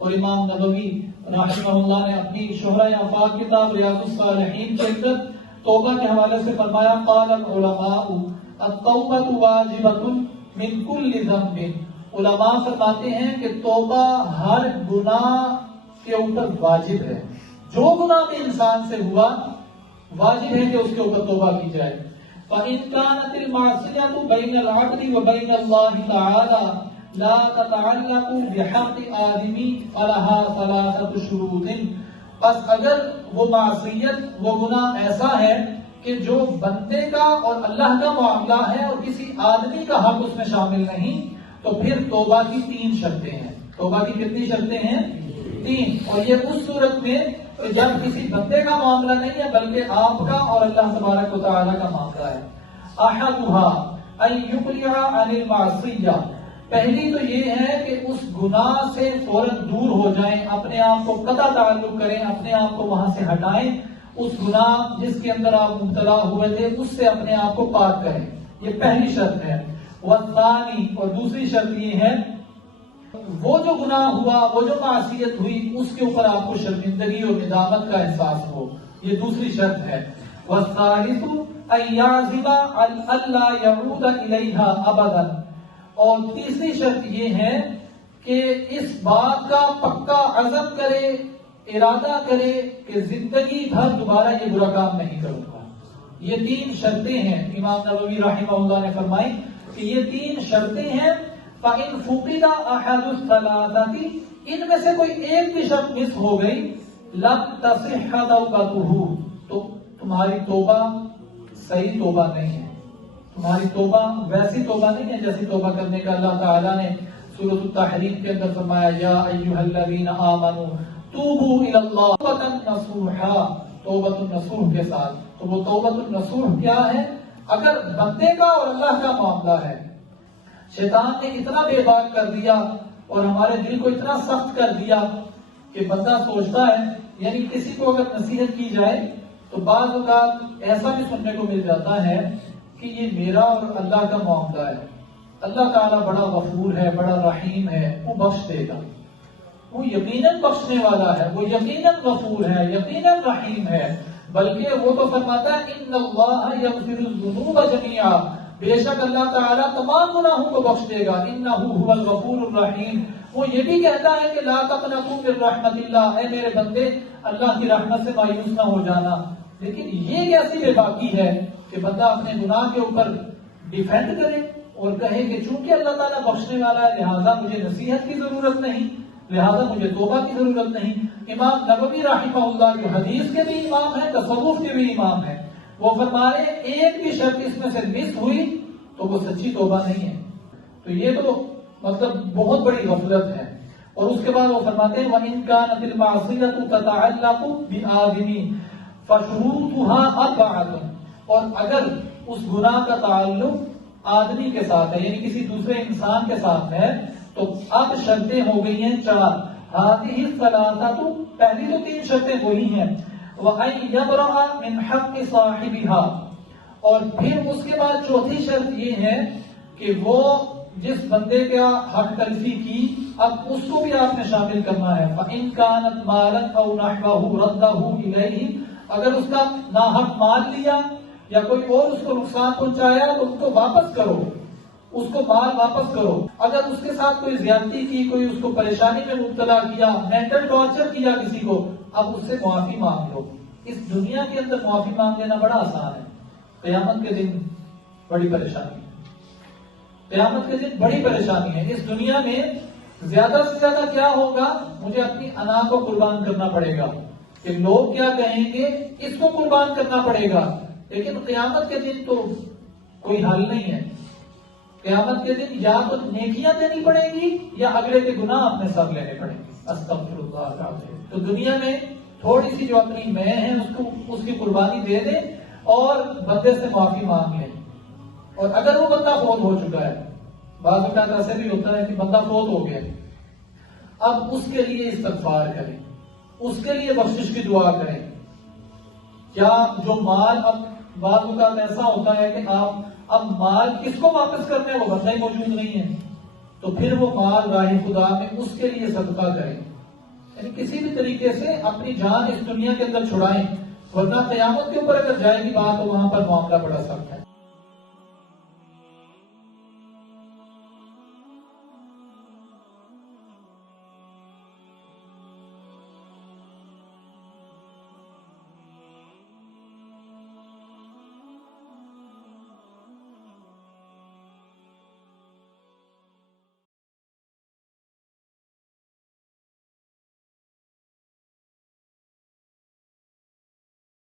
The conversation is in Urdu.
اور امام نبوی رحمہ اللہ نے اپنی شہرۂ آفاق کتاب ریاض الصالحین کے اندر توبہ کے حوالے سے فرمایا قال العلماء التوبۃ واجبۃ من کل ذنب. علماء فرماتے ہیں کہ توبہ ہر گناہ کے اوپر واجب ہے. جو گناہ بھی انسان سے ہوا واجب ہے کہ اس کے اوپر توبہ کی جائے. فَإِن كَانَتِ الْمَعْصِيَةُ بَيْنَ الْعَبْدِ وَبَيْنَ اللَّهِ تَعَالَى لَا تَتَعَلَّقُ بِحَقِّ آدَمِ فَلَهَا ثَلَاثَةُ شُرُوطٍ. بس اگر وہ معصیت وہ گناہ ایسا ہے کہ جو بندے کا اور اللہ کا معاملہ ہے اور کسی آدمی کا حق اس میں شامل نہیں، تو پھر توبہ کی 3 شرطیں ہیں. توبہ کی کتنی شرطیں ہیں؟ 3. اور یہ اس صورت میں جب کسی بندے کا معاملہ نہیں ہے بلکہ آپ کا اور اللہ تبارک و تعالی کا معاملہ ہے. احدها ان یقلع عن المعصیہ. پہلی تو یہ ہے کہ اس گناہ سے فوراً دور ہو جائیں، اپنے آپ کو قطع تعلق کریں، اپنے آپ کو وہاں سے ہٹائیں. اس گناہ جس کے اندر آپ مبتلا ہوئے تھے اس سے اپنے آپ کو پاک کریں. یہ پہلی شرط ہے. والثانی، اور دوسری شرط یہ ہے وہ جو گناہ ہوا وہ جو معصیت ہوئی اس کے اوپر آپ کو شرمندگی اور ندامت کا احساس ہو. یہ دوسری شرط ہے. والثالث ان يعزم الا يعود اليها ابدا. اور تیسری شرط یہ ہے کہ اس بات کا پکا عزم کرے، ارادہ کرے کہ زندگی بھر دوبارہ یہ برا کام نہیں کروں گا. یہ 3 شرطیں ہیں. امام نبوی رحمہ اللہ نے فرمائی کہ یہ 3 شرطیں ہیں. فَإِن فُقِدَ أَحَدُ الثَّلَاثَةِ. ان میں سے کوئی ایک بھی شرط مس ہو گئی لَمْ تَصِحَّ تَوْبَتُهُ. تو تمہاری توبہ صحیح توبہ نہیں ہے. تمہاری توبہ ویسی توبہ نہیں ہے جیسی توبہ کرنے کا اللہ تعالیٰ نے سورۃ التحریم کے اندر فرمایا یا ایھا الذین آمنوا توبوا الی اللہ توبۃ نصوحا. توبۃ النصوح کے ساتھ. تو وہ توبۃ النصوح کیا ہے؟ اگر بندے کا اور اللہ کا معاملہ ہے، شیطان نے اتنا بے باک کر دیا اور ہمارے دل کو اتنا سخت کر دیا کہ بندہ سوچتا ہے، یعنی کسی کو اگر نصیحت کی جائے تو بعض اوقات ایسا بھی سننے کو مل جاتا ہے کہ یہ میرا اور اللہ کا معاملہ ہے، اللہ تعالیٰ بڑا غفور ہے، بڑا رحیم ہے، وہ بخش دے گا، وہ یقیناً بخشنے والا ہے، وہ یقیناً غفور ہے، یقیناً رحیم ہے. بلکہ وہ تو فرماتا ہے ان اللہ یغفر الذنوب جميعا. بے شک اللہ تعالیٰ تمام گناہوں کو بخش دے گا. انہ هو الغفور الرحیم. وہ یہ بھی کہتا ہے کہ لا تقنطوا من رحمت اللہ. اے میرے بندے اللہ کی رحمت سے مایوس نہ ہو جانا. لیکن یہ کیسی بے باکی ہے کہ بندہ اپنے گناہ کے اوپر ڈیفینڈ کرے اور کہے کہ چونکہ اللہ تعالیٰ بخشنے والا ہے لہٰذا مجھے نصیحت کی ضرورت نہیں، لہٰذا مجھے توبہ کی ضرورت نہیں. امام نبوی رحمہ اللہ جو حدیث کے بھی امام ہیں، تصوف کے بھی امام ہیں، وہ فرما رہے ہیں ایک بھی شرط اس میں سے مس ہوئی تو وہ سچی توبہ نہیں ہے. تو یہ تو مطلب بہت بڑی غفلت ہے. اور اس کے بعد وہ فرماتے ہیں وَإِن كَانَتِ الْمَعْصِيَةُ تَتَعَلَّقُ بِآدَمٍ فَشُرُوطُهَا أَرْبَعَةٌ. اور اگر اس گناہ کا تعلق آدمی کے ساتھ ہے، یعنی کسی دوسرے انسان کے ساتھ ہے، تو اب شرطیں ہو گئی ہیں 4. هَذِهِ الثَّلَاثَةُ. پہلی تو 3 شرطیں وہی ہیں. وَأَن يَبْرَأَ مِنْ حَقِّ صَاحِبِهَا. اور پھر اس کے بعد چوتھی شرط یہ ہے کہ وہ جس بندے کا حق تلفی کی اب اس کو بھی آپ نے شامل کرنا ہے. فَإِن كَانَتْ مَالًا أَوْ نَحْوَهُ رَدَّهُ إِلَيْهِ. اگر اس کا ناحق مال لیا یا کوئی اور اس کو نقصان پہنچایا تو اس کو واپس کرو، اس کو مال واپس کرو. اگر اس کے ساتھ کوئی زیادتی کی، کوئی اس کو پریشانی میں مبتلا کیا، مینٹل ٹارچر کیا کسی کو، اب اس سے معافی مانگ لو. اس دنیا کے اندر معافی مانگ لینا بڑا آسان ہے، قیامت کے دن بڑی پریشانی ہے. قیامت کے دن بڑی پریشانی ہے. اس دنیا میں زیادہ سے زیادہ کیا ہوگا؟ مجھے اپنی انا کو قربان کرنا پڑے گا کہ لوگ کیا کہیں گے، اس کو قربان کرنا پڑے گا. لیکن قیامت کے دن تو کوئی حل نہیں ہے. قیامت کے دن یا تو نیکیاں دینی پڑے گی یا اگلے کے گناہ اپنے سر لینے پڑیں گے. استغفر اللہ العظیم. تو دنیا میں تھوڑی سی جو اپنی میں ہے اس کی قربانی دے دے اور بندے سے معافی مانگ لیں. اور اگر وہ بندہ فوت ہو چکا ہے، بعض اوقات ایسے بھی ہوتا ہے کہ بندہ فوت ہو گیا، اب اس کے لیے استغفار کریں، اس کے لیے بخشش کی دعا کریں. کیا جو مال اب بعض اوقات ایسا ہوتا ہے کہ آپ اب مال کس کو واپس کرنے، وہ بندہ ہی موجود نہیں ہے، تو پھر وہ مال راہ خدا میں اس کے لیے صدقہ کریں. یعنی کسی بھی طریقے سے اپنی جان اس دنیا کے اندر چھڑائیں، ورنہ قیامت کے اوپر اگر جائے گی بات تو وہاں پر معاملہ بڑا سخت ہے۔